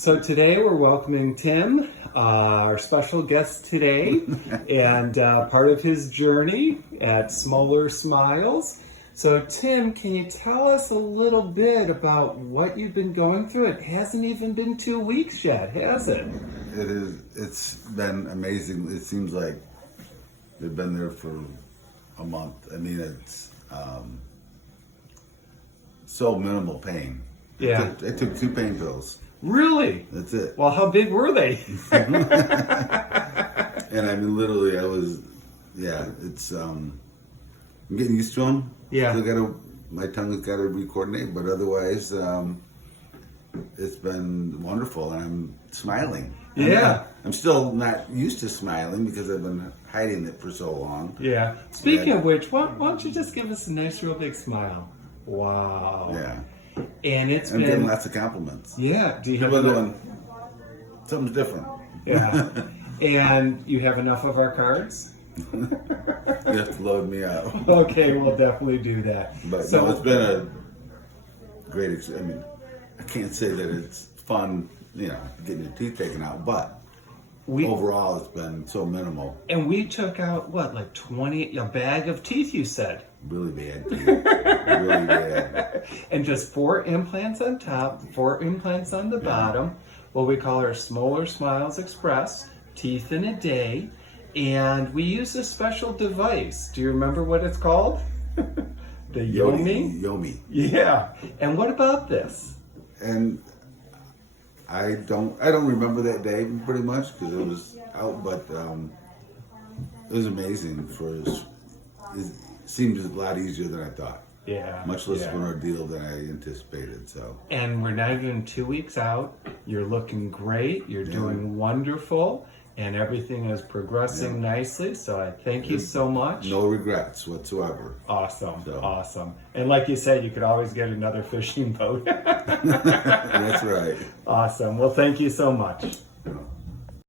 So today we're welcoming Tim, our special guest today, and part of his journey at Smoler Smiles. So Tim, can you tell us a little bit about what you've been going through? It hasn't even been 2 weeks yet, has it? It is. It's been amazing. It seems like they've been there for a month. I mean, it's so minimal pain. Yeah. I took 2 pain pills. Really? That's it. Well, how big were they? And I mean, literally, it's, I'm getting used to them. Yeah. My tongue has got to re-coordinate, but otherwise, it's been wonderful, and I'm smiling. Yeah. I'm still not used to smiling because I've been hiding it for so long. Yeah. Speaking of which, why don't you just give us a nice, real big smile? Wow. Yeah. And I'm getting lots of compliments. Yeah. Do you have People going, something's different. Yeah. And you have enough of our cards? You have to load me up. Okay, we'll definitely do that. But no, it's been a great experience. I mean, I can't say that it's fun, getting your teeth taken out, but overall it's been so minimal. And we took out, like 20, a bag of teeth, you said? Really bad teeth. Really bad. And just 4 implants on top, 4 implants on the bottom. What we call our Smoler SmilesXPRESS, teeth in a day. And we use a special device. Do you remember what it's called? The Yomi? Yomi. Yeah. And what about this? And I don't remember that day pretty much because it was out, but it was amazing. It seemed a lot easier than I thought. Yeah. Much less of an ordeal than I anticipated. So. And we're not even 2 weeks out. You're looking great. You're doing wonderful. And everything is progressing nicely. So I thank you so much. No regrets whatsoever. Awesome. Awesome. And like you said, you could always get another fishing boat. That's right. Awesome. Well, thank you so much.